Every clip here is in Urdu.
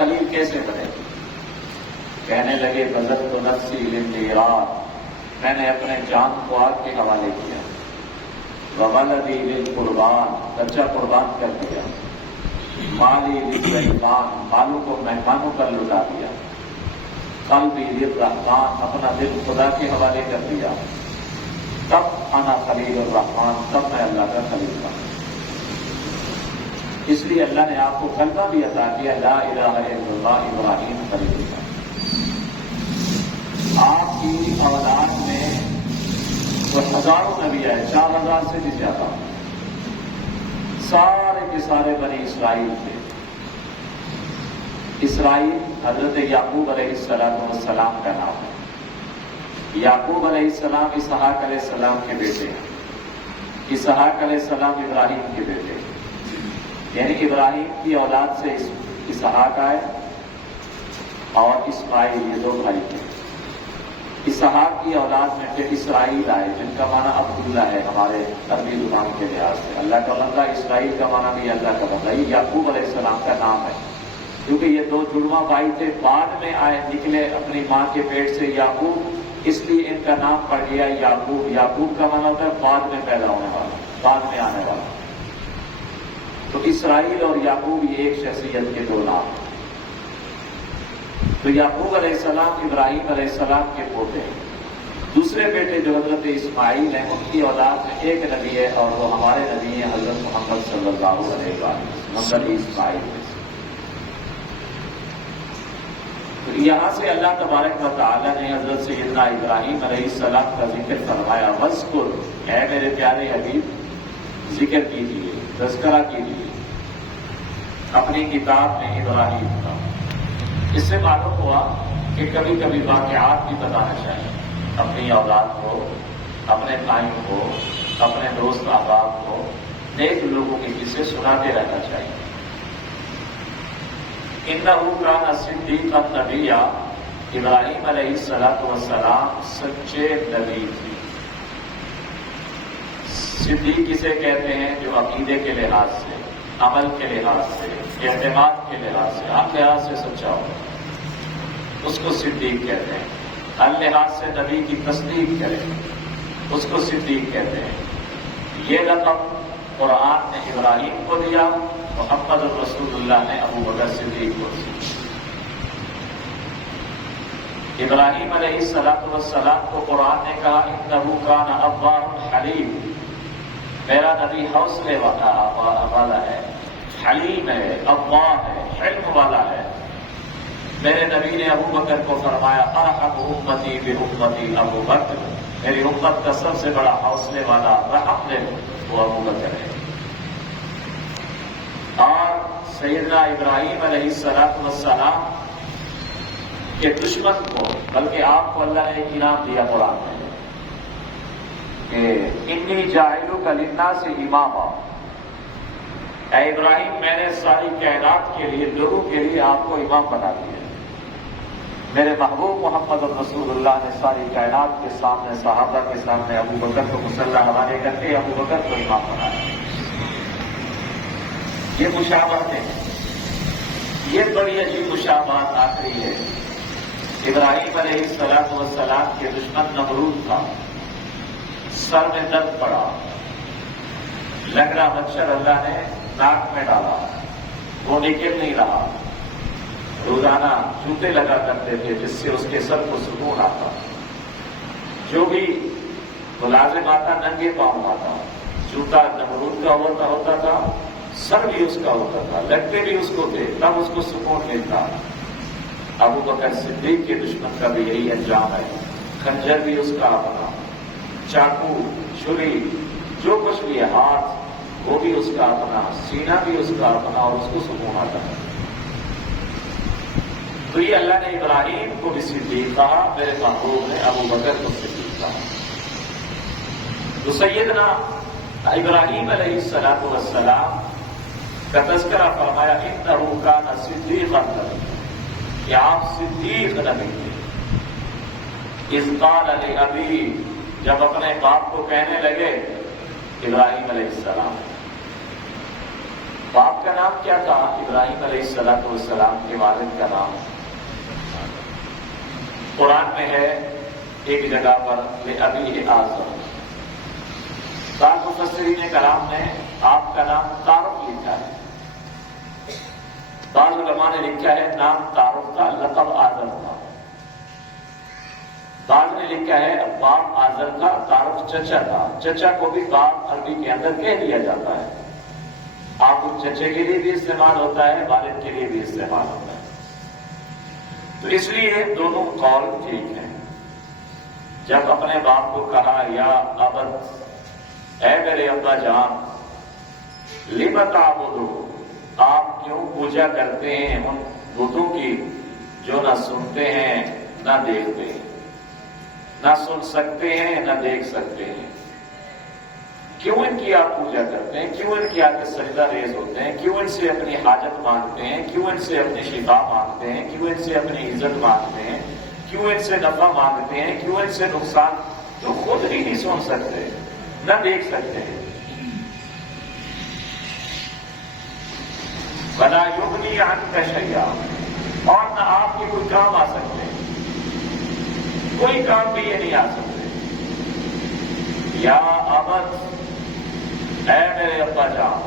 خلیل کیسے بنے؟ کہنے لگے بذلت نفسی للنیران، میں نے اپنے جان کو آگ کے حوالے کیا، وولدی للقربان، بچہ قربان کر دیا، مالی للضیفان، مالوں کو مہمانوں پر لٹا دیا، قلبی للرحمن، اپنا دل خدا کے حوالے کر دیا، تب انا خلیل الرحمن، تب میں اللہ کا خلیل بنا۔ اس لیے اللہ نے آپ کو کلمہ بھی عطا کیا، لا الہ الا اللہ ابراہیم خلیل اللہ۔ آپ کی اولاد میں وہ ہزاروں نبی آئے، 4000 سے بھی زیادہ، سارے کے سارے بنی اسرائیل تھے۔ اسرائیل حضرت یعقوب علیہ السلام کا نام ہے۔ یعقوب علیہ السلام اسحاق علیہ السلام کے بیٹے ہیں، اسحاق علیہ السلام ابراہیم کے بیٹے ہیں، یعنی ابراہیم کی اولاد سے اسحاق آئے اور اسماعیل، یہ دو بھائی تھے۔ اسحاق کی اولاد میں پھر اسرائیل آئے، جن کا معنی عبداللہ ہے ہمارے عربی زبان کے لحاظ سے۔ اللہ کا بندہ، اسرائیل کا معنی بھی اللہ کا بندہ، یہ یعقوب علیہ السلام کا نام ہے، کیونکہ یہ دو جڑواں بھائی تھے، بعد میں آئے، نکلے اپنی ماں کے پیٹ سے یعقوب، اس لیے ان کا نام پڑ گیا یعقوب۔ یعقوب کا معنی ہوتا ہے بعد میں پیدا ہونے والا، بعد میں آنے والا۔ تو اسرائیل اور یعقوب یہ ایک شخصیت کے دو نام ہیں۔ تو یعقوب علیہ السلام ابراہیم علیہ السلام کے پوتے ہیں۔ دوسرے بیٹے جو حضرت اسماعیل ہیں، ان کی اولاد میں ایک نبی ہے اور وہ ہمارے نبی ہیں حضرت محمد صلی اللہ علیہ وسلم، نبی اسماعیل میں سے۔ تو یہاں سے اللہ تبارک و تعالیٰ نے حضرت سیدنا ابراہیم علیہ السلام کا ذکر فرمایا، وَاذْكُرْ، اے میرے پیارے حبیب ذکر کیجیے، تذکرہ کیجیے اپنی کتاب میں ابراہیم کا۔ اس سے معلوم ہوا کہ کبھی کبھی واقعات بھی بتانا چاہیے، اپنی اولاد کو، اپنے بھائیوں کو، اپنے دوست احباب کو، نیک لوگوں کے قصے سناتے رہنا چاہیے۔ انہ کان صدیقا نبیا، ابراہیم علیہ السلام سچے نبی تھے۔ صدیق کسے کہتے ہیں؟ جو عقیدے کے لحاظ سے، عمل کے لحاظ سے، اعتماد کے لحاظ سے، ہر لحاظ سے سچا ہو، اس کو صدیق کہتے ہیں۔ ہر لحاظ سے نبی کی تصدیق کرے، اس کو صدیق کہتے ہیں۔ یہ لقب قرآن نے ابراہیم کو دیا، محمد رسول اللہ نے ابو بکر صدیق کو دیا۔ ابراہیم علیہ السلام کو قرآن نے کہا انہ کان اوّاہ حلیم، میرا نبی حوصلے والا ہے، حلیم ہے، اوّاہ ہے، حلم والا ہے۔ میرے نبی نے ابو بکر کو فرمایا ارحم امتی بامتی ابو بکر، میری امت کا سب سے بڑا حوصلے والا، رحم دے وہ ابو بکر ہے۔ اور سیدنا ابراہیم علیہ السلام کے دشمن کو، بلکہ آپ کو اللہ نے ایک انعام دیا قرآن میں کہ انی جاعلک للناس اماما، اے ابراہیم میں نے ساری کائنات کے لیے، لوگوں کے لیے آپ کو امام بنا دیا۔ میرے محبوب محمد رسول اللہ نے ساری کائنات کے سامنے، صحابہ کے سامنے ابو بکر کو مصلی حوالے کر کے ابو بکر کو امام بنایا۔ یہ مشابہتیں ہیں، یہ بڑی عجیب مشابہت آخری ہے۔ ابراہیم علیہ السلام کے دشمن نمرود تھا، سر میں درد پڑا، لنگڑا مچھر اللہ نے ناک میں ڈالا، وہ نکل نہیں رہا، روزانہ جوتے لگا کرتے تھے جس سے اس کے سر کو سکون آتا، جو بھی ملازم آتا ننگے پاؤں آتا، جوتا نمرود کا ہوتا تھا، سر بھی اس کا ہوتا تھا، لگتے بھی اس کو تھے، تب اس کو سکون ملتا۔ ابو بکر صدیق کے دشمن کا بھی یہی انجام ہے، خنجر بھی اس کا اپنا، چاقو، چھری، جو کچھ بھی ہے، ہاتھ وہ بھی اس کا اپنا، سینہ بھی اس کا اپنا، اور اس کو سکون آتا ہے۔ تو یہ اللہ نے ابراہیم کو بھی صدیق کہا، میرے محبوب نے ابو بکر کو صدیق کہا۔ تو سیدنا ابراہیم علیہ السلام کا تذکرہ فرمایا انہ کان صدیقا نبیا، کہ آپ صدیق نبی تھے۔ اذ قال لأبیہ، جب اپنے باپ کو کہنے لگے، ابراہیم علیہ السلام باپ کا نام کیا تھا؟ ابراہیم علیہ السلام کے والد کا نام قرآن میں ہے ایک جگہ پر لأبیہ آزر. بعض مفسرین کرام نے آپ کا نام تعارف لکھا ہے. بعض علماء نے لکھا ہے نام تعارف تھا، لقب آزر تھا. بعض نے لکھا ہے باپ آزر کا تعارف چچا تھا. چچا کو بھی باپ عربی کے اندر کہہ دیا جاتا ہے. آپ چچے کے لیے بھی استعمال ہوتا ہے، والد کے لیے بھی استعمال ہوتا ہے. تو اس لیے دونوں قول ٹھیک ہیں. جب اپنے باپ کو کہا یا ابت، اے میرے ابا جان، لم تعبدو، آپ کیوں پوجا کرتے ہیں ان بتوں کی جو نہ سنتے ہیں نہ دیکھتے ہیں، نہ سن سکتے ہیں نہ دیکھ سکتے ہیں. کیوں ان کی آپ پوجا کرتے ہیں؟ کیوں ان کی آگے سجدہ ریز ہوتے ہیں؟ کیوں ان سے اپنی حاجت مانگتے ہیں؟ کیوں ان سے اپنی شفا مانگتے ہیں؟ کیوں ان سے اپنی عزت مانگتے ہیں؟ کیوں ان سے نفع مانگتے ہیں؟ کیوں ان سے نقصان؟ جو خود ہی نہیں سن سکتے نہ دیکھ سکتے ہیں. وَلَا يُغْنِي عَنْكَ شَيْئًا، اور نہ آپ کے کوئی کام آ سکتے ہیں، کوئی کام بھی یہ نہیں آ سکتے. یا ابت، اے میرے ابا جان،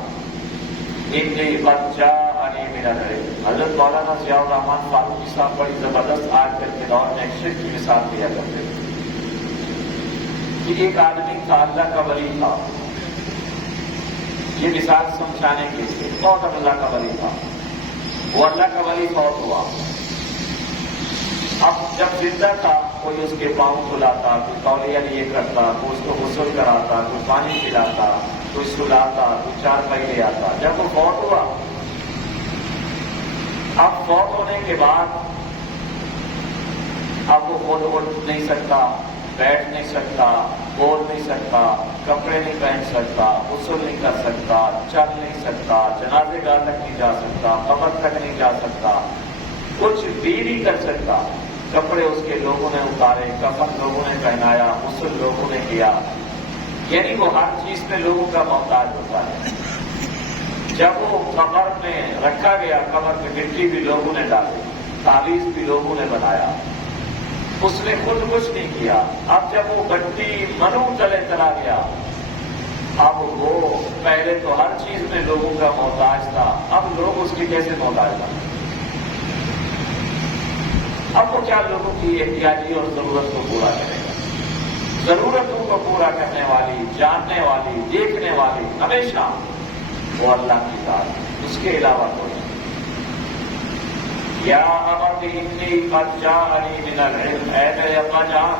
انی قد جاءنی من العلم. حضرت مولانا ضیاء الرحمن فاروقی صاحب بڑی زبردست آج کل کے دور میں ایک شرک کی مثال دیا کرتے ہیں کہ ایک آدمی تھا، اللہ کا ولی تھا. یہ مثال سمجھانے کے لیے، بہت اللہ کا ولی تھا. وہ اللہ کا ولی فوت ہوا. اب جب زندہ تھا کوئی اس کے پاؤں دھلاتا، کوئی تولیہ لیے کرتا، کوئی اس کو غسل کراتا، کوئی پانی پلاتا، کوئی سلاتا، کوئی چارپائی لے آتا. جب وہ فوت ہوا، اب فوت ہونے کے بعد اب وہ خود اٹھ نہیں سکتا، بیٹھ نہیں سکتا، بول نہیں سکتا، کپڑے نہیں پہن سکتا، غسل نہیں کر سکتا، چل نہیں سکتا، جنازے گاہ تک نہیں جا سکتا، قبر تک نہیں جا سکتا، کچھ بھی نہیں کر سکتا. کپڑے اس کے لوگوں نے اتارے، کفن لوگوں نے پہنایا، غسل لوگوں نے کیا. یعنی وہ ہر چیز میں لوگوں کا محتاج ہوتا ہے. جب وہ قبر میں رکھا گیا، قبر میں مٹی بھی لوگوں نے ڈالی، تعویذ بھی لوگوں نے بنایا، اس نے خود کچھ نہیں کیا. اب جب وہ گٹی منو تلے چلا گیا، اب وہ پہلے تو ہر چیز میں لوگوں کا محتاج تھا، اب لوگ اس کی کیسے محتاج بنے؟ اب وہ کیا لوگوں کی احتیاجی اور ضرورت کو پورا کرے گا؟ ضرورتوں کو پورا کرنے والی، جاننے والی، دیکھنے والی ہمیشہ وہ اللہ کی ذات، اس کے علاوہ کوئی نہیں. یا ابت انی قد جاءنی من العلم، اے میرے ابا جان،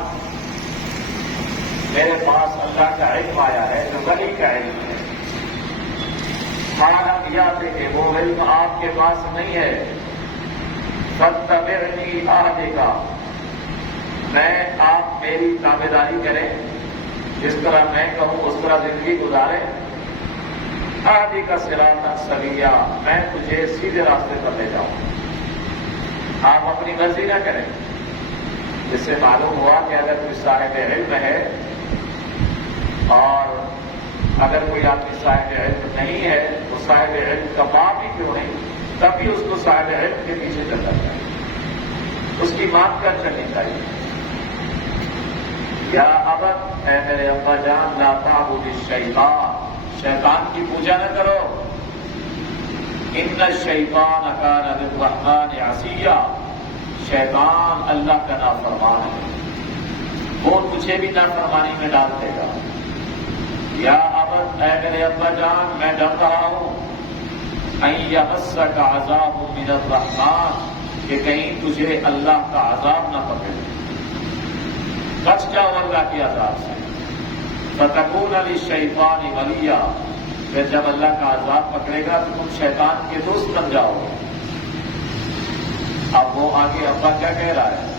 میرے پاس اللہ کا علم آیا ہے جو ولی کا علم ہے. حالت یاد ہے کہ وہ علم آپ کے پاس نہیں ہے. فاتبعنی اہدک، میں آپ میری تابعداری کریں، جس طرح میں کہوں اس طرح زندگی گزارے. اہدک صراطا سویا، میں تجھے سیدھے راستے پر لے جاؤں. آپ اپنی مرضی نہ کریں. جس سے معلوم ہوا کہ اگر کوئی صاحب علم ہے اور اگر کوئی آدمی صاحب علم نہیں ہے، وہ صاحب علم کا باپ ہی کیوں نہیں، تب بھی اس کو صاحب علم کے پیچھے چلنا چاہیے، اس کی مان کر چلنی چاہیے. یا ابت، اے میرے ابا جان، لا تعبد الشیطان، شیطان کی پوجا نہ کرو. ان الشیطان کان للرحمن عصیا، شیطان اللہ کا نافرمان ہے، وہ تجھے بھی نافرمانی میں ڈال دے گا. یا ابت، اے میرے ابا جان، میں ڈر رہا ہوں ان یمسک عذاب من الرحمن، کہ کہیں تجھے اللہ کا عذاب نہ پکڑے. بچ جاؤ اللہ کے عذاب سے. فتکون للشیطان ولیا، پھر جب اللہ کا عذاب پکڑے گا تو تم شیطان کے دوست بن جاؤ گے. اب وہ آگے ابا کیا کہہ رہا ہے؟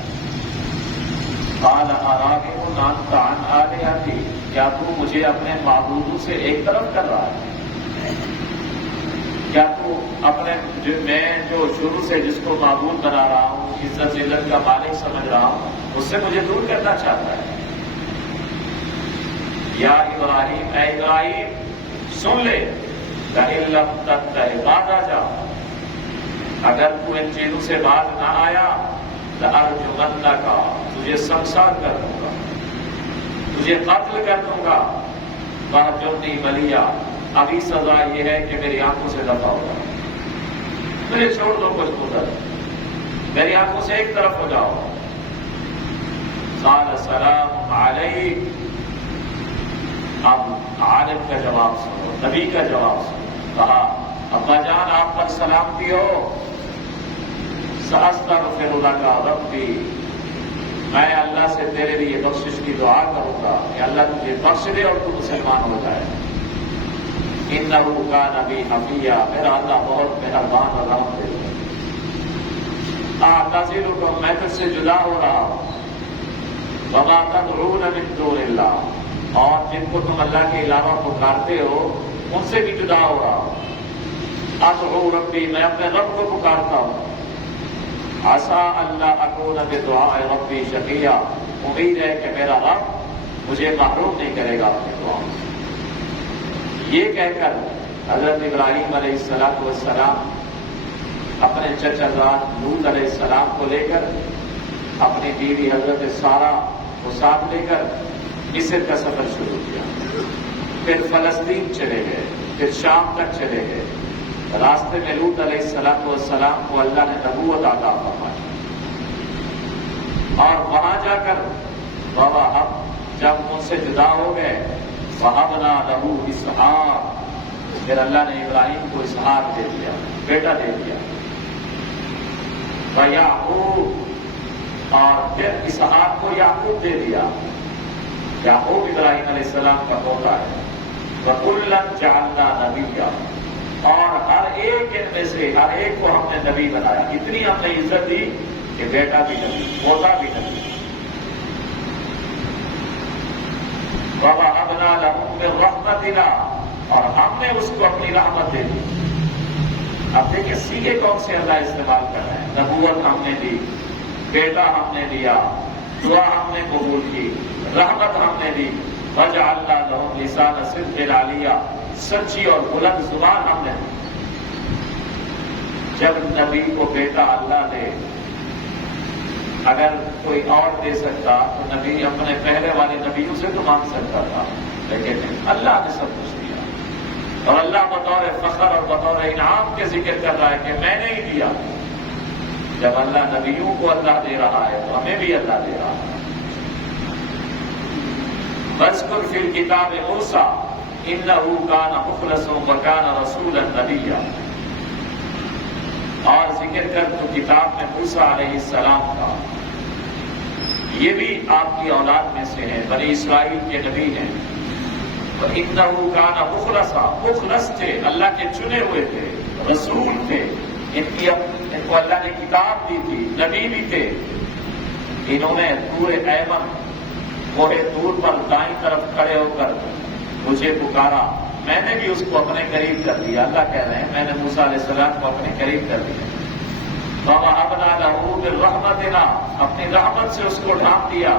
قال اراغب انت عن آلہتی، کیا تو مجھے اپنے معبودوں سے ایک طرف کر رہا ہے؟ کیا تو اپنے میں جو شروع سے جس کو معبود بنا رہا ہوں، عزت ذلت کا مالک سمجھ رہا ہوں، اس سے مجھے دور کرنا چاہتا ہے؟ یا ابراہیم، اے ابراہیم سن لے، لئن لم تنتہ، باز آ جا، اگر تو ان چیزوں سے باز نہ آیا لأرجمنک، تجھے سنسار کر دوں گا، تجھے قتل کر دوں گا، فاہجرنی ملیا، ابھی سزا یہ ہے کہ میری آنکھوں سے دفع ہوگا، مجھے چھوڑ دو کچھ ادھر، میری آنکھوں سے ایک طرف ہو جاؤ۔ قال السلام علیک، اب عالم کا جواب سنو، نبی کا جواب سنو، کہا ابا جان آپ پر سلامتی ہو، سأستغفر لک ربی، میں اللہ سے تیرے لیے بخشش کی دعا کروں گا کہ اللہ تجھے بخش دے اور تو مسلمان ہو جائے۔ انہ کان بی حفیہ، میرا اللہ بہت مہربان اور رحم دل ہے۔ اعتزلکم، میں تجھ سے جدا ہو رہا ہوں، وما تدعون من دون اللہ، اور جن کو تم اللہ کے علاوہ پکارتے ہو ان سے بھی جدا ہو رہا ہوں۔ ادعو ربی، میں اپنے رب کو پکارتا ہوں، عسیٰ اللہ اکون بدعاء ربی شقیہ، امید ہے کہ میرا رب مجھے محروم نہیں کرے گا اپنے دعاؤں سے۔ یہ کہہ کر حضرت ابراہیم علیہ السلام اپنے چچا زاد لوط علیہ السلام کو لے کر، اپنی بیوی حضرت سارہ کو ساتھ لے کر مصر کا سفر شروع کیا، پھر فلسطین چلے گئے، پھر شام تک چلے گئے۔ راستے میں لوط علیہ السلام کو اللہ نے نبوت عطا فرمائی، اور وہاں جا کر بابا ہم جب ان سے جدا ہو گئے، وَهَبْنَا لَهُ إِسْحَاقَ، پھر اللہ نے ابراہیم کو اسحاق دے دیا، بیٹا دے دیا، وَيَعْقُوب، اور پھر اسحاق کو یعقوب دے دیا۔ یعقوب ابراہیم علیہ السلام کا پوتا ہے۔ وَكُلًّا جَعَلْنَا نَبِيًّا، اور ہر ایک ان میں سے ہر ایک کو ہم نے نبی بنایا، اتنی ہم نے عزت دی کہ بیٹا بھی نبی، پوتا بھی نبی۔ وَوَهَبْنَا لَهُ مِن رَحْمَتِنَا، اور ہم نے اس کو اپنی رحمت دے دی۔ اب دیکھیں سیگے کون سے اللہ استعمال کر رہے ہیں، نبوت ہم نے دی، بیٹا ہم نے دیا، دعا ہم نے قبول کی، رحمت ہم نے دی، وَجَعَلْنَا لَهُمْ لِسَانَ صِدْقٍ عَلِيًّا، سچی اور بلند زبان ہم نے دی۔ جب نبی کو بیٹا اللہ دے، اگر کوئی اور دے سکتا تو نبی اپنے پہلے والے نبیوں سے تو مانگ سکتا تھا، لیکن اللہ نے سب کچھ دیا، اور اللہ بطور فخر اور بطور انعام کے ذکر کر رہا ہے کہ میں نے ہی دیا۔ جب اللہ نبیوں کو اللہ دے رہا ہے تو ہمیں بھی اللہ دے رہا ہے۔ وَاذْكُرْ فِي الْكِتَابِ مُوسَىٰ إِنَّهُ كَانَ مُخْلَصًا وَكَانَ رَسُولًا نَبِيًّا، اور ذکر کر تو کتاب میں موسیٰ علیہ السلام کا، یہ بھی آپ کی اولاد میں سے ہیں، بنی اسرائیل کے نبی ہیں۔ وَإِنَّهُ كَانَ مُخْلَصًا، مخلص تھے، اللہ کے چنے ہوئے تھے، رسول تھے، ان کو اللہ نے کتاب دی تھی، نبی بھی تھے۔ انہوں نے طور ایمن، کوہ طور پر دائیں طرف کھڑے ہو کر مجھے پکارا، میں نے بھی اس کو اپنے قریب کر لیا۔ اللہ کہہ رہے ہیں میں نے موسیٰ علیہ السلام کو اپنے قریب کر لیا۔ وَوَهَبْنَا لَهُ مِن رَحْمَتِنَا، اپنی رحمت سے اس کو ڈھانپ دیا۔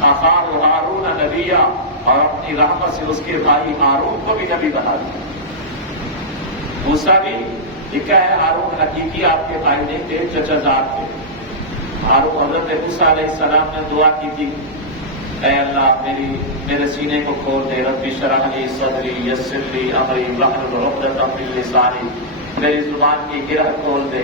أَخَاهُ هَارُونَ نَبِيًّا، اور اپنی رحمت سے اس کے بھائی ہارون کو بھی نبی بنا دیا۔ موسیٰ بھی لکھا ہے ہارون حقیقی آپ کے بھائی نہیں تھے، چچا زاد تھے۔ ہارون حضرت موسیٰ علیہ السلام نے دعا کی تھی، اے اللہ میرے سینے کو کھول دے، رب اشرح لی صدری یسر لی امری واحلل عقدۃ من لسانی، میری زبان کی گرہ کھول دے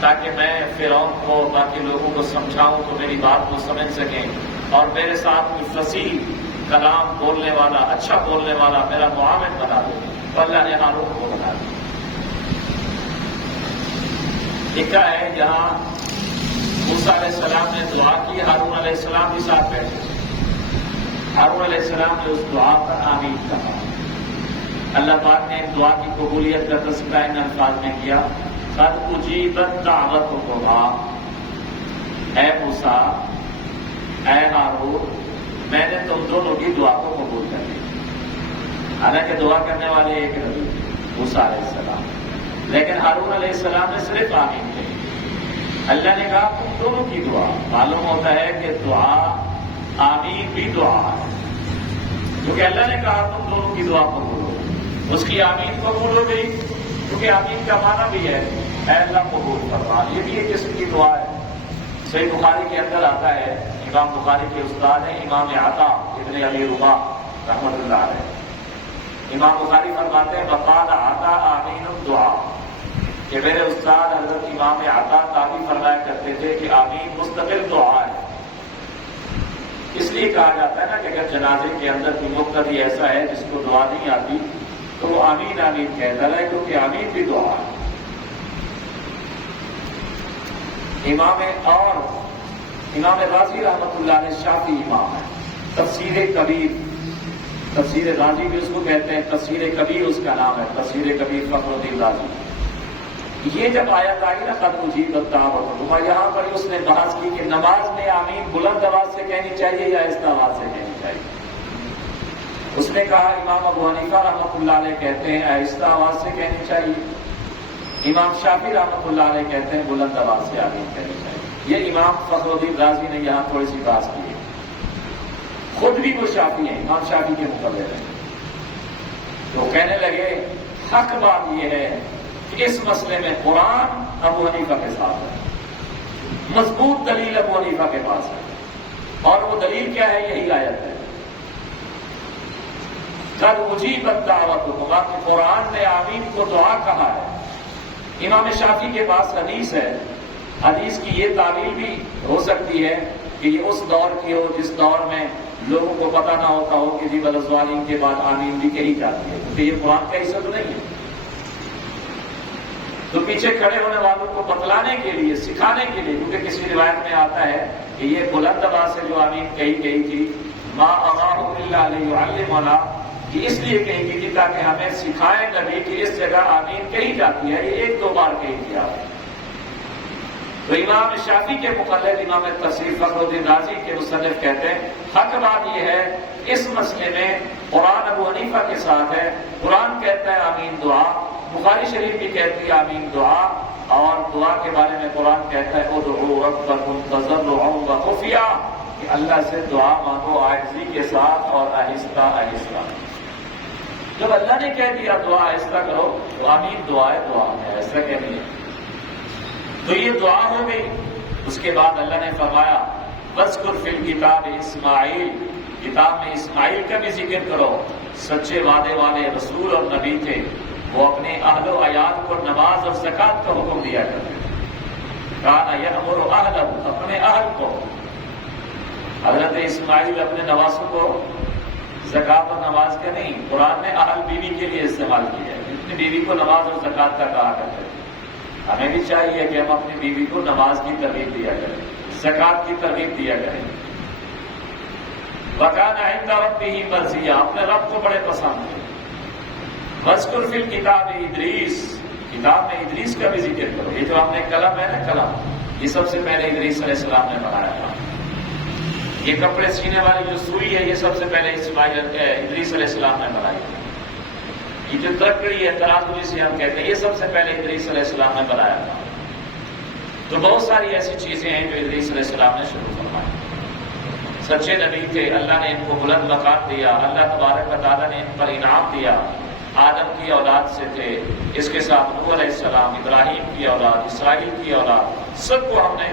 تاکہ میں فرعون کو، باقی لوگوں کو سمجھاؤں تو میری بات کو سمجھ سکیں، اور میرے ساتھ کوئی فصیح کلام بولنے والا، اچھا بولنے والا میرا معاون بنا دے۔ تو اللہ نے ہارون کو بنا دیا۔ لکھا ہے یہاں موسیٰ علیہ السلام نے دعا کی، ہارون علیہ السلام بھی ساتھ بیٹھے۔ ہارون علیہ السلام نے اس دعا پر آمین کہا۔ اللہ پاک نے دعا کی قبولیت کا تذکرہ ان الفاظ میں کیا، قد اجیبت دعوتکما، اے موسیٰ، اے ہارون، میں نے تم دونوں کی دعا کو قبول کر لیا۔ حالانکہ دعا کرنے والے ایک نبی موسیٰ علیہ السلام، لیکن ہارون علیہ السلام نے صرف آمین کہی۔ اللہ نے کہا تم دونوں کی دعا، معلوم ہوتا ہے کہ دعا آمین بھی دعا ہے، کیونکہ اللہ نے کہا تم دونوں کی دعا قبول ہو۔ اس کی آمین قبول ہو گئی، کیونکہ آمین کا معنی بھی ہے اے اللہ قبول فرما. یہ بھی ایک قسم کی دعا ہے. صحیح بخاری کے اندر آتا ہے، امام بخاری کے استاد ہیں امام عطا ابن ابی رباح رحمۃ اللہ علیہ. امام بخاری فرماتے ہیں وقال عطا آمین الدعاء، کہ میرے استاد حضرت امام عطا تعبیر فرمایا کرتے تھے کہ آمین مستقل دعا ہے. اس لیے کہا جاتا ہے نا کہ اگر جنازے کے اندر کوئی مقتدی ایسا ہے جس کو دعا نہیں آتی تو وہ آمین آمین کہتا ہے، کیونکہ آمین بھی دعا ہے. امام غازی رحمۃ اللہ علیہ شافعی امام ہے. تفسیر کبیر، تفسیر غازی بھی اس کو کہتے ہیں، تفسیر کبیر اس کا نام ہے، تفسیر کبیر فخر الدین غازی. یہ جب آیت آئی نا قد اجیبت الدعوۃ، یہاں پر اس نے بحث کی کہ نماز میں آمین بلند آواز سے کہنی چاہیے یا آہستہ آواز سے کہنی چاہیے. اس نے کہا امام ابو حنیفہ رحمۃ اللہ علیہ کہتے ہیں آہستہ آواز سے کہنی چاہیے، امام شافعی رحمۃ اللہ علیہ کہتے ہیں بلند آواز سے آمین کہنی چاہیے. یہ امام فخر الدین غازی نے یہاں تھوڑی سی بات کی ہے. خود بھی وہ شافعی ہیں، امام شافعی کے مقرر ہیں. تو کہنے لگے حق بات یہ ہے کہ اس مسئلے میں قرآن ابو حنیفہ کے ساتھ ہے، مضبوط دلیل ابو حنیفہ کے پاس ہے، اور وہ دلیل کیا ہے؟ یہی آیت ہے قد اجیبت دعوت، کہ قرآن نے آمین کو دعا کہا ہے. امام شافعی کے پاس حدیث ہے، حدیث کی یہ تعبیر بھی ہو سکتی ہے کہ یہ اس دور کی ہو جس دور میں لوگوں کو پتہ نہ ہوتا ہو کہ جی ولضالین کے بعد آمین بھی کہی جاتی ہے، کیونکہ یہ قرآن کا حصہ تو نہیں ہے. تو پیچھے کھڑے ہونے والوں کو بتلانے کے لیے، سکھانے کے لیے، کیونکہ کسی روایت میں آتا ہے کہ یہ بلند آواز سے جو آمین کہی گئی تھی ما اباہ الا لیعلمنا، کہ اس لیے کہی گئی تھی تاکہ ہمیں سکھائے نبی کہ اس جگہ آمین کہی جاتی ہے، یہ ایک دو بار کہی کیا. تو امام شافعی کے مقلد امام تفسیر فخر الدین رازی کے مصنف کہتے ہیں حق بات یہ ہے اس مسئلے میں قرآن ابو حنیفہ کے ساتھ ہے. قرآن کہتا ہے آمین دعا، بخاری شریف بھی کہتی ہے آمین دعا، اور دعا کے بارے میں قرآن کہتا ہے ادعوا ربکم تضرعا وخفیا، کہ اللہ سے دعا مانگو عاجزی کے ساتھ اور آہستہ آہستہ. جب اللہ نے کہہ دیا دعا آہستہ کرو تو آمین دعا ہے، ایسا کہنی ہے. تو یہ دعا ہو گئی. اس کے بعد اللہ نے فرمایا وَاذْكُرْ فِي الْكِتَابِ اسماعیل، کتاب میں اسماعیل کا بھی ذکر کرو. سچے وعدے والے رسول اور نبی تھے، وہ اپنے اہل و عیال کو نماز اور زکوٰۃ کا حکم دیا کرتے تھے. کان یأمر اہلہ، اپنے اہل کو. حضرت اسماعیل اپنے نواسوں کو زکوٰۃ اور نماز کا نہیں، قرآن نے اہل بیوی کے لیے استعمال کیا ہے. اپنی بیوی کو نماز اور زکوٰۃ کا کہا کرتے تھے. ہمیں بھی چاہیے کہ ہم اپنی بیوی کو نماز کی ترغیب دیا کریں، زکوٰۃ کی ترغیب دیا کریں. وَكَانَ عِندَ رَبِّهِ مَرْضِيًّا، اپنے رب کو بڑے پسند ہے. وَاذْكُرْ فِي الْكِتَابِ ادریس، کتاب میں ادریس کا بھی ذکر کرو. یہ جو ہم نے قلم ہے نا، قلم، یہ سب سے پہلے ادریس علیہ السلام نے بنایا تھا. یہ کپڑے سینے والی جو سوئی ہے یہ سب سے پہلے ادریس علیہ السلام نے بنائی تھی. یہ جو ترکڑی ہے، ترازو جسے ہم کہتے ہیں، یہ سب سے پہلے ادریس علیہ السلام نے بنایا تھا. تو بہت ساری ایسی چیزیں ہیں جو ادریس علیہ السلام نے شروع فرمائی. سچے نبی تھے، اللہ نے ان کو بلند مقام دیا، اللہ تبارک و تعالیٰ نے ان پر انعام دیا. آدم کی اولاد سے تھے، اس کے ساتھ نوح علیہ السلام، ابراہیم کی اولاد، اسرائیل کی اولاد، سب کو ہم نے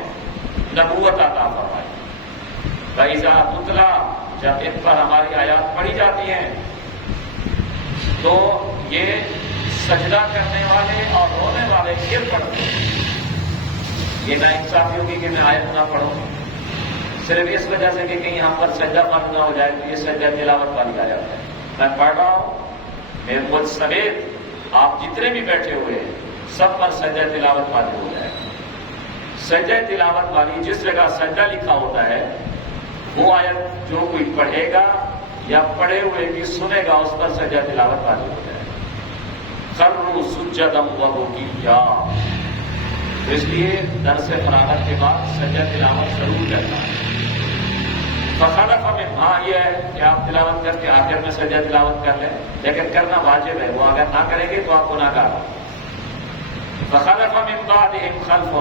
نبوت عطا فرمائی. فَإِذَا تُتْلَىٰ، جب ان پر ہماری آیات پڑھی جاتی ہیں تو یہ سجدہ کرنے والے اور رونے والے گر پڑتے ہیں. یہ نا انصافی ہوگی کہ میں آیت نہ پڑھوں صرف اس وجہ سے کہ کہیں ہم پر سجدہ فرض نہ ہو جائے، تو یہ سجدہ تلاوت والی آیات ہے. میں پڑھ رہا ہوں، میں مجھ سمیت آپ جتنے بھی بیٹھے ہوئے ہیں سب پر سجدہ تلاوت والی ہو جائے. سجدہ تلاوت والی جس جگہ سجدہ لکھا ہوتا ہے وہ آیت جو کوئی پڑھے گا یا پڑھے ہوئے بھی سنے گا اس پر سجدہ تلاوت والی ہو جائے. خروا سجدا وبکیا، اس لیے درس فراغت کے بعد سجدہ تلاوت ضرور کرنا ہے. فخلف من، ہاں یہ ہے کہ آپ تلاوت کر کے آخر میں سجدہ تلاوت کر لیں، لیکن کرنا واجب ہے. وہ اگر نہ کریں گے تو آپ گناہ گار. فخلف من بعدهم خلف،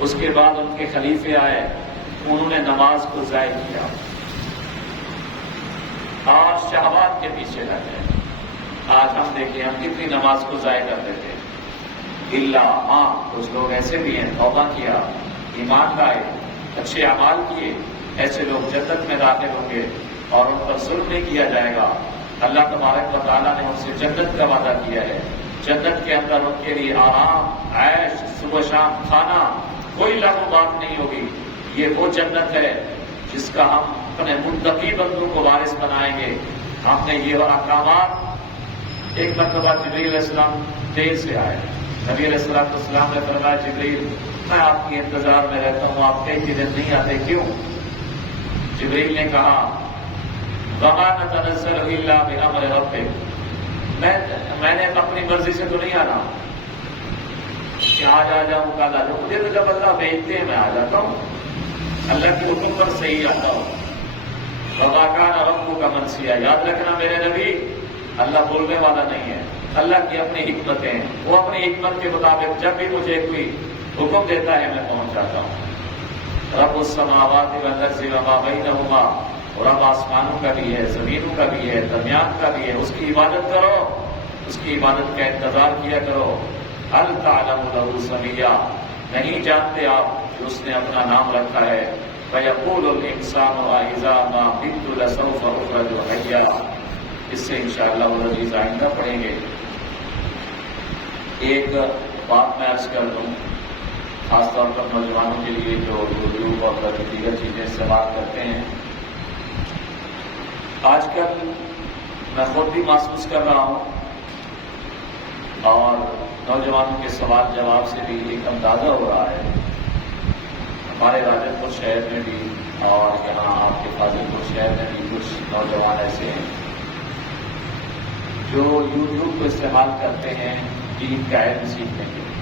اس کے بعد ان کے خلیفے آئے، انہوں نے نماز کو ضائع کیا اور شہوات کے پیچھے لگ گئے. آج ہم دیکھیں ہم کتنی نماز کو ضائع کر دیتے ہیں. ہاں کچھ لوگ ایسے بھی ہیں توبہ کیا، ایمان لائے، اچھے اعمال کیے، ایسے لوگ جنت میں داخل ہوں گے اور ان پر ظلم نہیں کیا جائے گا. اللہ تبارک و تعالیٰ نے ان سے جنت کا وعدہ کیا ہے. جنت کے اندر ان کے لیے آرام، عیش، صبح شام کھانا، کوئی لغو بات نہیں ہوگی. یہ وہ جنت ہے جس کا ہم اپنے متقی بندوں کو وارث بنائیں گے. ہم نے یہ احکامات ایک مرتبہ جبریل علیہ السلام دیر سے آئے. نبی علیہ السلام نے فرمایا جبریل میں آپ کے انتظار میں رہتا ہوں، آپ کئی دن نہیں آتے کیوں؟ جبریل نے کہا وَمَا نَتَنَزَّلُ إِلَّا بِأَمْرِ رَبِّكَ، میں نے اپنی مرضی سے تو نہیں آنا کہ آج آ جاؤں کل آ جاؤں. مجھے تو جب اللہ بھیجتے ہیں میں آ جاتا ہوں، اللہ کے حکم پر صحیح آتا ہوں. وَمَا كَانَ رَبُّكَ مَنسِيًّا، یاد رکھنا میرے نبی اللہ بولنے والا نہیں ہے. اللہ کی اپنی حکمتیں، وہ اپنی حکمت کے مطابق جب بھی مجھے کوئی حکم دیتا ہے میں پہنچ جاتا ہوں. رب السماوات والارض وما بینہما، اور رب آسمانوں کا بھی ہے، زمینوں کا بھی ہے، درمیان کا بھی ہے. اس کی عبادت کرو، اس کی عبادت کا انتظار کیا کرو. هل تعلم له سمیا، نہیں جانتے آپ کہ اس نے اپنا نام رکھا ہے. فیقول الانسان اذا ما مت لسوف اخرج حیا. اس سے انشاءاللہ العزیز آئندہ پڑھیں گے. ایک بات میں عرض کر دوں، خاص طور پر نوجوانوں کے لیے جو یوٹیوب اور دیگر چیزیں استعمال کرتے ہیں. آج کل میں خود بھی محسوس کر رہا ہوں اور نوجوانوں کے سوال جواب سے بھی ایک اندازہ ہو رہا ہے. ہمارے راجن پور شہر میں بھی اور یہاں آپ کے فاضل پور شہر میں بھی کچھ نوجوان ایسے ہیں جو یوٹیوب کو استعمال کرتے ہیں دین کا علم سیکھنے کے لیے،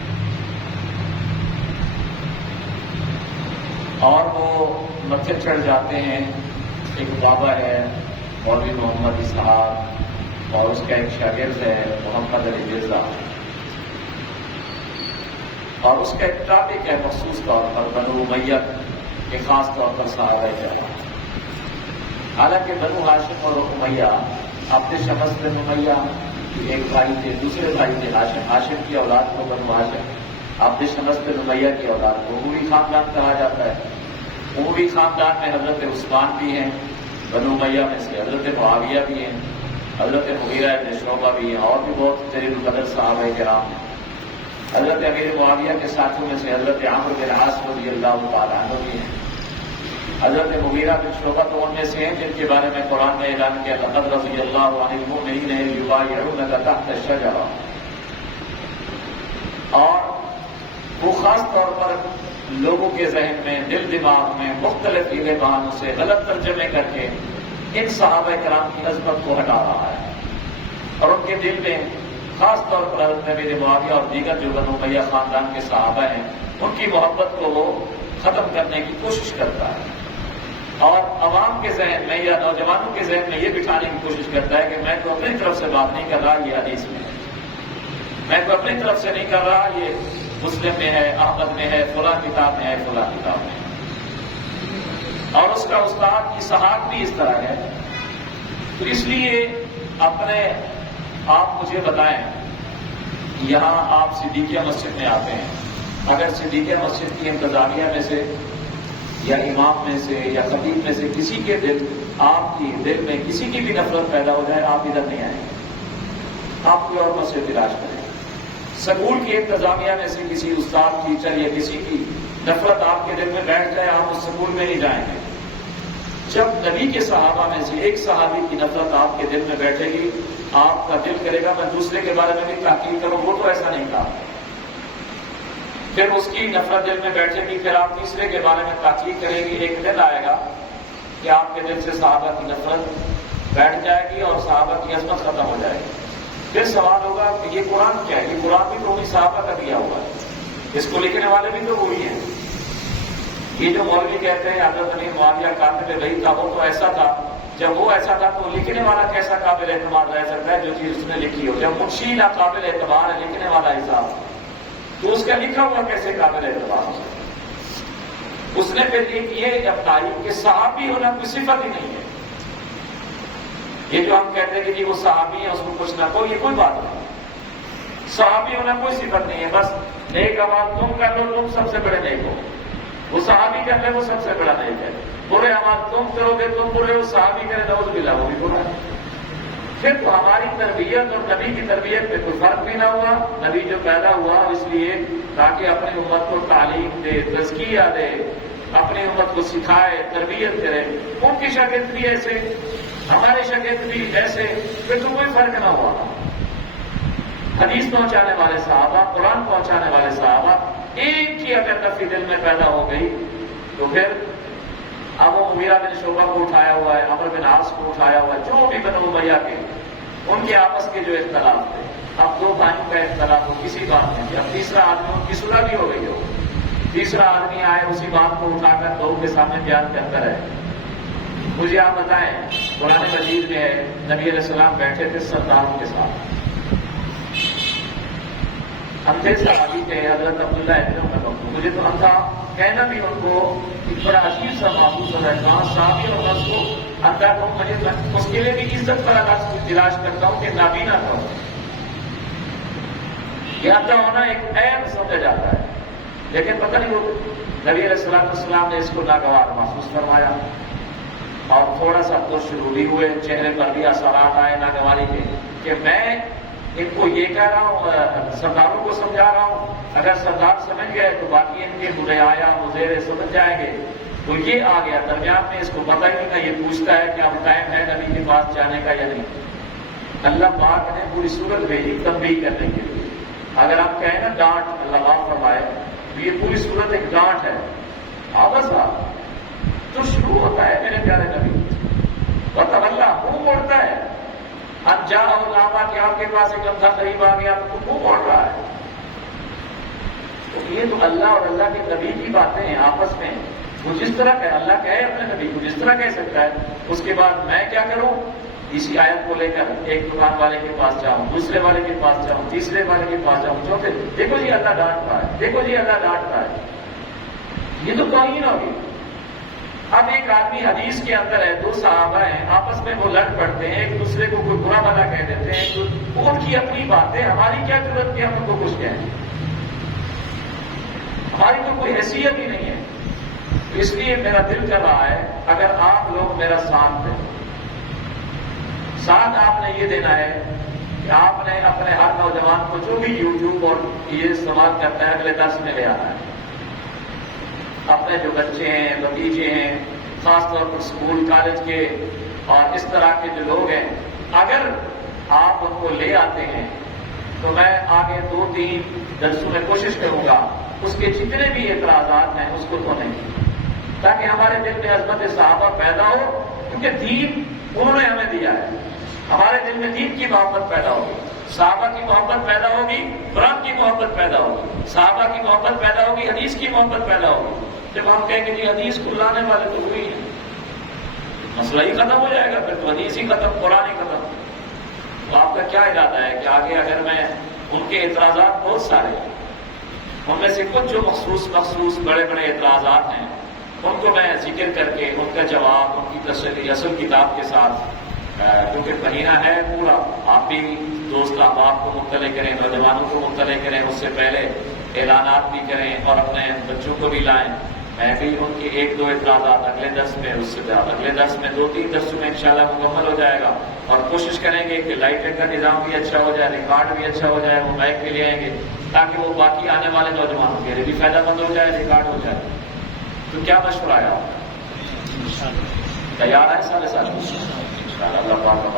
اور وہ مسجد چڑھ جاتے ہیں. ایک بابا ہے مولوی محمد اسحاق اور اس کا ایک شاگرد ہے محمد علی مرزا، اور اس کا ایک ٹاپک ہے مخصوص طور پر بنو امیہ کے، خاص طور پر صحابہ کرام. حالانکہ بنو ہاشم اور امیہ اپنے شخص بن امیہ ایک بھائی تھے، دوسرے بھائی تھے ہاشم. ہاشم کی اولاد کو بنو ہاشم، اپنے شخص بن امیہ کی اولاد کو اموی خاندان کہا جاتا ہے. اموی خاندان میں حضرت عثمان بھی ہیں، بنو امیہ میں سے حضرت معاویہ بھی ہیں، حضرت مغیرہ ابن شعبہ بھی ہیں، اور بھی بہت جلیل القدر صحابہ کرام ہیں. حضرت امیر معاویہ کے ساتھیوں میں سے حضرت عمرو بن العاص رضی اللہ تعالیٰ عنہ بھی ہیں. حضرت مغیرہ بن شعبہ تو ان میں سے ہیں جن کے بارے میں قرآن نے اعلان کیا لقد رضی اللہ عن المؤمنین اذ یبایعونک تحت الشجرہ. اور وہ خاص طور پر لوگوں کے ذہن میں، دل دماغ میں مختلف ہیلے بہانوں سے غلط ترجمے کر کے ان صحابہ کرام کی عظمت کو ہٹا رہا ہے، اور ان کے دل میں خاص طور پر حضرت امیر معاویہ اور دیگر جو بنو امیہ خاندان کے صحابہ ہیں ان کی محبت کو وہ ختم کرنے کی کوشش کرتا ہے، اور عوام کے ذہن میں یا نوجوانوں کے ذہن میں یہ بٹھانے کی کوشش کرتا ہے کہ میں تو اپنی طرف سے بات نہیں کر رہا، یہ حدیث میں ہے. میں تو اپنی طرف سے نہیں کر رہا، یہ مسلم میں ہے، احمد میں ہے، فلاں کتاب میں ہے، فلاں کتاب میں ہے. اور اس کا استاد کی صحاف بھی اس طرح ہے. تو اس لیے اپنے آپ مجھے بتائیں، یہاں آپ صدیقیہ مسجد میں آتے ہیں، اگر صدیقیہ مسجد کی انتظامیہ میں سے یا امام میں سے یا خطیب میں سے کسی کے آپ کی دل میں کسی کی بھی نفرت پیدا ہو جائے، آپ ادھر نہیں آئیں گے، آپ کوئی اور مسجد تلاش کریں. سکول کی انتظامیہ میں سے کسی استاد، ٹیچر یا کسی کی نفرت آپ کے دل میں بیٹھ جائے، آپ اس سکول میں نہیں جائیں گے. جب نبی کے صحابہ میں سے ایک صحابی کی نفرت آپ کے دل میں بیٹھے گی، آپ کا دل کرے گا میں دوسرے کے بارے میں بھی تحقیق کروں، وہ تو ایسا نہیں کہا. پھر اس کی نفرت دل میں بیٹھے گی، پھر آپ تیسرے کے بارے میں تحقیق کریں گی. ایک دن آئے گا کہ آپ کے دل سے صحابہ کی نفرت بیٹھ جائے گی اور صحابہ کی عظمت ختم ہو جائے گی. پھر سوال ہوگا کہ یہ قرآن کیا ہے؟ یہ قرآن بھی تو وہی صحابہ کا دیا ہوا ہے، اس کو لکھنے والے بھی تو وہی ہیں. یہ جو مولوی کہتے ہیں حضرت امیر معاویہ کاتب وحی تھا، وہ تو ایسا تھا. جب وہ ایسا تھا تو لکھنے والا کیسا قابل اعتماد رہ سکتا ہے جو چیز اس نے لکھی ہو؟ جب منشی نہ قابل اعتبار ہے، لکھنے والا حساب، تو اس کا لکھا ہوا کیسے قابل اعتبار ہو سکتا ہے؟ اس نے پھر یہ اپنائی کہ صحابی ہونا کوئی صفت ہی نہیں ہے. یہ جو ہم کہتے ہیں کہ جی وہ صحابی ہے اس کو کچھ نہ کوئی، یہ کوئی بات نہیں. صحابی ہونا کوئی صفت نہیں ہے. بس نیک اعمال تم کر لو، تم سب سے بڑے نیک ہو. وہ صحابی کر لے، وہ سب سے بڑا نیک ہے. برے اعمال تم کرو گے، تم برے ہو. صحابی کرے نعوذ باللہ، وہ بھی برا ہے. پھر تو ہماری تربیت اور نبی کی تربیت پہ کوئی فرق بھی نہ ہوا. نبی جو پیدا ہوا اس لیے تاکہ اپنی امت کو تعلیم دے، تزکیہ دے، اپنی امت کو سکھائے، تربیت کرے. ان کی شاگرد بھی ایسے، ہمارے شاگرد بھی ایسے، پھر تو کوئی فرق نہ ہوا. حدیث پہنچانے والے صحابہ، قرآن پہنچانے والے صحابہ، ایک ہی اگر نفی دل میں پیدا ہو گئی تو پھر اب وہ مغیرہ بن شعبہ کو اٹھایا ہوا ہے، عمرو بن عاص کو اٹھایا ہوا ہے، جو بھی بنو امیہ کے ان کے آپس کے جو اختلاف تھے. اب دو بھائیوں کا اختلاف ہو کسی بات میں، اب تیسرا آدمی ان کی صلح بھی ہو گئی ہو، تیسرا آدمی آئے اسی بات کو اٹھا کر دو کے سامنے بیان کرتا ہے. مجھے آپ بتائیں، قرآن مجید میں ہے نبی علیہ السلام بیٹھے تھے سرداروں کے ساتھ. ہم تھے صحابی کے حضرت عبداللہ ابن عمر. مجھے تو ہم تھا کہنا بھی ان کو ایک بڑا عجیب سا محسوس ہو رہا ہے. کہاں صحابی اور نفس کو اندر کو مجھے اس کے لیے بھی عزت پر لفظ کی تلاش کرتا ہوں کہ نابینا کروں. یہ اندھا ہونا ایک عیب سمجھا جاتا ہے، لیکن پتہ نہیں وہ نبی علیہ السلام نے اس کو ناگوار محسوس فرمایا اور تھوڑا سا تو شروع بھی ہوئے، چہرے پر بھی اثرات آئے ناگواری کے کہ میں ان کو یہ کہہ رہا ہوں، سرداروں کو سمجھا رہا ہوں. اگر سردار سمجھ گئے تو باقی ان کے مرعایا مزیرے سمجھ جائیں گے. تو یہ آ گیا درمیان میں، اس کو پتہ ہی نہیں. یہ پوچھتا ہے کہ اب ٹائم ہے نبی کے پاس جانے کا یا نہیں. اللہ پاک نے پوری صورت بھیجی تنبیہ کرنے کے لیے. اگر آپ کہیں نا ڈانٹ، اللہ معاف فرمائے، تو یہ پوری صورت ایک ڈانٹ ہے. آبس تو شروع ہوتا ہے میرے پیارے نبی، مطلب اللہ منہ موڑتا ہے. اب جا اور لاما کہ آپ کے پاس ایک اندھا قریب آ گیا تو منہ موڑ رہا ہے. تو یہ تو اللہ اور اللہ کے نبی کی باتیں ہیں آپس میں. وہ جس طرح کہ اللہ کہے اپنے نبی کو جس طرح کہہ سکتا ہے، اس کے بعد میں کیا کروں؟ اسی آیت کو لے کر ایک دکان والے کے پاس جاؤں، دوسرے والے کے پاس جاؤں، تیسرے والے کے پاس جاؤں، چوتھے، دیکھو جی اللہ ڈانٹ رہا ہے، دیکھو جی اللہ ڈانٹ رہا ہے. یہ تو توہین ہوگی. اب ایک آدمی حدیث کے اندر ہے، دو صحابہ ہیں، آپس میں وہ لڑ پڑتے ہیں، ایک دوسرے کو کوئی برا بھلا کہہ دیتے ہیں. ان کی اپنی باتیں، ہماری کیا ضرورت کہ ہم ان کو کچھ کہیں؟ ہماری تو کوئی حیثیت ہی نہیں ہے. اس لیے میرا دل کر رہا ہے اگر آپ لوگ میرا ساتھ دیں. ساتھ آپ نے یہ دینا ہے کہ آپ نے اپنے ہر نوجوان کو جو بھی یوٹیوب اور یہ استعمال کرتا ہے اگلے درس میں لے آنا ہے. اپنے جو بچے ہیں، بھتیجے ہیں، خاص طور پر اسکول کالج کے اور اس طرح کے جو لوگ ہیں، اگر آپ ان کو لے آتے ہیں تو میں آگے 2-3 درسوں میں کوشش کروں گا اس کے جتنے بھی اعتراضات ہیں اس کو دھونے کی، تاکہ ہمارے دل میں عظمت صحابہ پیدا ہو. کیونکہ دین انہوں نے ہمیں دیا ہے، ہمارے دل میں دین کی محبت پیدا ہوگی، صحابہ کی محبت پیدا ہوگی، قرآن کی محبت پیدا ہوگی، صحابہ کی محبت پیدا ہوگی، حدیث کی محبت پیدا ہوگی. جب ہم کہیں گے جی حدیث کو لانے والے تو وہی ہیں، مسئلہ ہی ختم ہو جائے گا. پھر تو حدیث ہی ختم، قرآن ہی ختم. تو آپ کا کیا ارادہ ہے کہ آگے اگر میں ان کے اعتراضات بہت سارے ہیں، ان میں سے کچھ جو مخصوص بڑے بڑے اعتراضات ہیں ان کو میں ذکر کر کے ان کا جواب، ان کی تسلی اصل کتاب کے ساتھ، کیونکہ مہینہ ہے پورا، آپ بھی دوست احباب کو مطلع کریں، نوجوانوں کو مطلع کریں، اس سے پہلے اعلانات بھی کریں اور اپنے بچوں کو بھی لائیں. میں بھی ان کے 1-2 اعتراضات اگلے درس میں، اس سے اگلے درس میں 2-3 درسوں میں انشاءاللہ مکمل ہو جائے گا. اور کوشش کریں گے کہ لائٹنگ کا نظام بھی اچھا ہو جائے، ریکارڈ بھی اچھا ہو جائے، وہ مائک بھی لے آئیں گے تاکہ وہ باقی آنے والے نوجوانوں کے لیے بھی فائدہ مند ہو جائے، ریکارڈ ہو جائے. تو کیا مشورہ ہے آپ تیار ہے سارے ساتھ؟ اللہ پاک کا